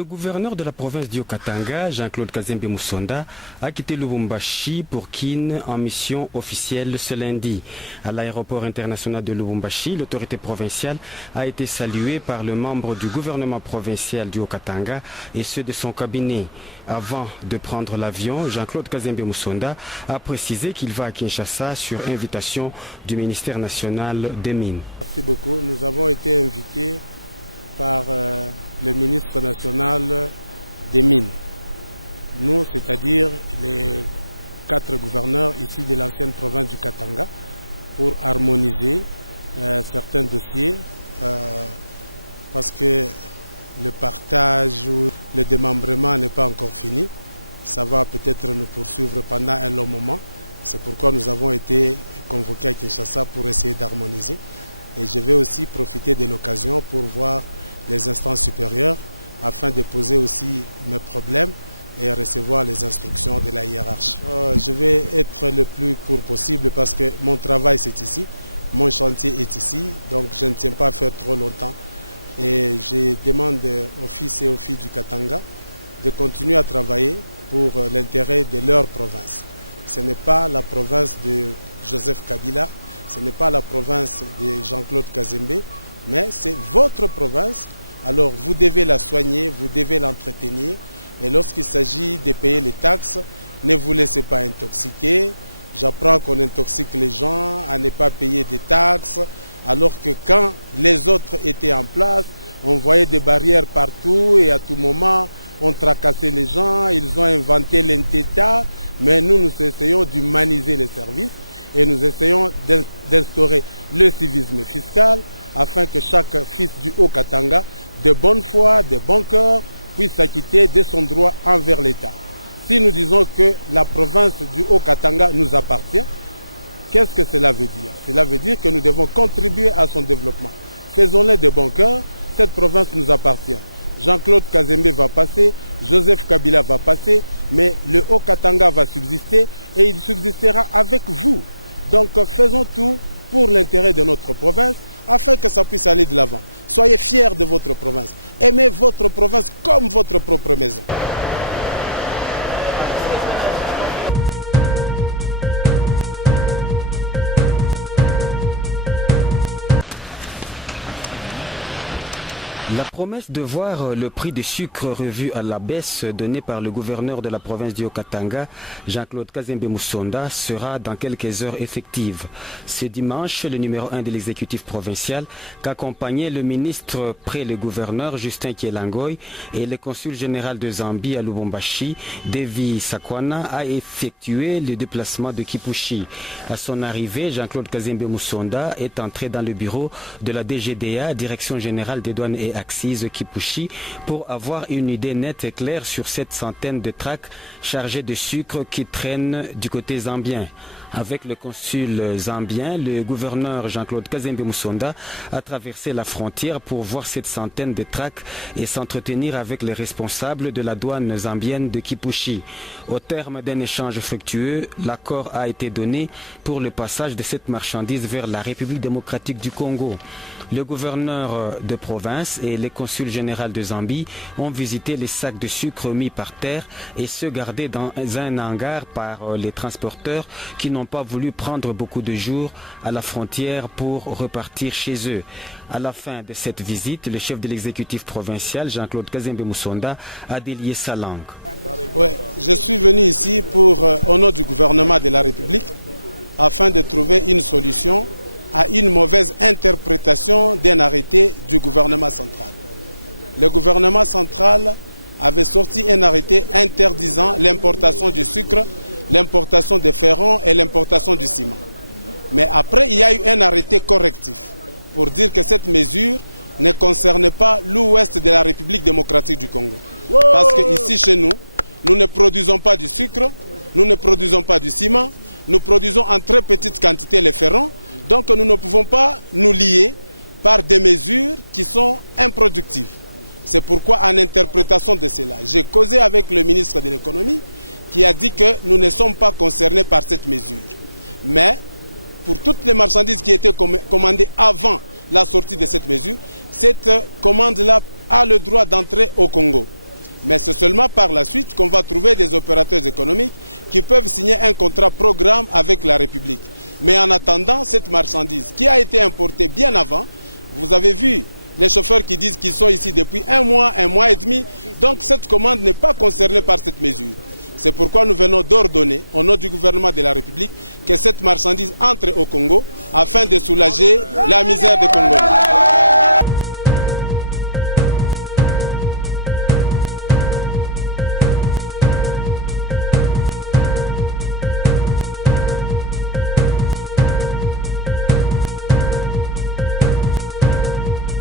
Le gouverneur de la province du Haut-Katanga, Jean-Claude Kazembe Musonda, a quitté Lubumbashi pour Kin en mission officielle ce lundi. À l'aéroport international de Lubumbashi, l'autorité provinciale a été saluée par le membre du gouvernement provincial du Haut-Katanga et ceux de son cabinet. Avant de prendre l'avion, Jean-Claude Kazembe Musonda a précisé qu'il va à Kinshasa sur invitation du ministère national des Mines. Merci beaucoup. Nous avons été invités par le ministre national des Mines. Nous, c'est-à-dire les 4 gouverneurs ici de l'ancienne province du Katanga, pour harmoniser certains dossiers, parce que le partage ou le démembrement n'est pas encore fini. Ça va peut-être nous poursuivre pendant un long moment. C'est pourquoi nous avons été convoqués à Kinshasa pour essayer d'harmoniser. Et je vais aussi profiter de l'occasion pour voir les instances supérieures afin de poser aussi mes problèmes et recevoir les instructions de la hiérarchie. Je vais être le plus court possible parce que mon travail c'est ici, mon chantier est ici, donc je ne tiens pas à faire trop longtemps. Et je demande aux fils et aux filles du Katanga de continuer à travailler pour l'intérêt de leur province. Ce n'est pas la province de Joseph Kabila, ce n'est pas la province de Jean-Claude Kazembe, mais c'est votre province. Alors vous devez la soigner, vous devez l'entretenir. Et lorsqu'il s'agit de payer les taxes, ne vous laissez pas intoxiquer. J'apprends qu'on intoxique les gens à ne pas payer des taxes, alors que quand les autres étaient en place, on voyait des barrières partout et à tout moment, on tracassait les gens, ils ont inventé l'entêtat, mais nous essayons d'humaniser les services et nous essayons d'instaurer le civisme fiscal afin que chaque fils du Haut-Katanga, de bonne foi, de bon cœur, puisse s'acquitter de son droit envers l'État. Si nous disons que la province du Haut-Katanga nous appartient, qu'est-ce que cela veut dire? Cela veut dire que nous devons contribuer à son développement. Faisons-le de bon cœur, cette province nous appartient. Jean-Claude Kazembe va passer, Joseph Kabila va passer, mais le Haut-Katanga va subsister et il subsistera avec vous. Donc faisons tout pour l'intérêt de notre province afin que ça puisse aller de l'avant. Soyez fiers de votre province. Aimez votre province comme votre propre maison. La promesse de voir le prix du sucre revu à la baisse donnée par le gouverneur de la province du Haut-Katanga, Jean-Claude Kazembe Musonda, sera dans quelques heures effective. Ce dimanche, le numéro 1 de l'exécutif provincial, qu'accompagnait le ministre près le gouverneur Justin Kielangoy et le consul général de Zambie à Lubumbashi, Devi Sakwana, a effectué le déplacement de Kipushi. À son arrivée, Jean-Claude Kazembe Musonda est entré dans le bureau de la DGDA, Direction générale des douanes et Axis Kipushi, pour avoir une idée nette et claire sur cette centaine de tracts chargés de sucre qui traînent du côté zambien. Avec le consul zambien, le gouverneur Jean-Claude Kazembe Musonda a traversé la frontière pour voir cette centaine de tracts et s'entretenir avec les responsables de la douane zambienne de Kipushi. Au terme d'un échange fructueux, l'accord a été donné pour le passage de cette marchandise vers la République démocratique du Congo. Le gouverneur de province et le consul général de Zambie ont visité les sacs de sucre mis par terre et ceux gardés dans un hangar par les transporteurs qui n'ont pas voulu prendre beaucoup de jours à la frontière pour repartir chez eux. À la fin de cette visite, le chef de l'exécutif provincial, Jean-Claude Kazembe Musonda, a délié sa langue. Oui, je suis venu ici pour, au nom du gouvernement de la République, afin de trouver une solution à une mauvaise interprétation d'un arrêté du gouvernement central. Le gouvernement central avait sorti un arrêté interdisant l'importation du sucre, l'importation des ferrons et l'importation du ciment. Mais après, il y a eu un arrêté correctif pour dire que cette mesure ne concerne pas l'ouest de la République démocratique du Congo. Parce qu'ici, chez nous, nous ne produisons pas du sucre, nous ne produisons pas du ciment, nous produisons en très petite quantité les ferrons. Donc nous ne pouvons pas nous lier par des mesures qui sont improductives. C'est pourquoi, en interprétation de cela, j'ai causé avec le ministre de l'économie qui a dit que nous ne sommes pas concernés par cette mesure. Mais pour toutes les marchandises qui étaient commandées avant la sortie de cette mesure, cette commande-là a le droit d'entrer au Congo. Mais c'est seulement par la suite qu'on va trouver des opérateurs économiques qui peuvent signer un contrat programme avec la République. Mais en attendant, cette marchandise qui a été importée bien avant, vous avez vu les chauffeurs qui disent qu'ils sont ici depuis un mois et demi. Donc cette commande n'est pas concernée par cette mesure. C'est pourquoi nous venons d'ordonner, au nom du gouvernement de la République, que cette marchandise entre au Congo afin de soulager la misère des Congolais.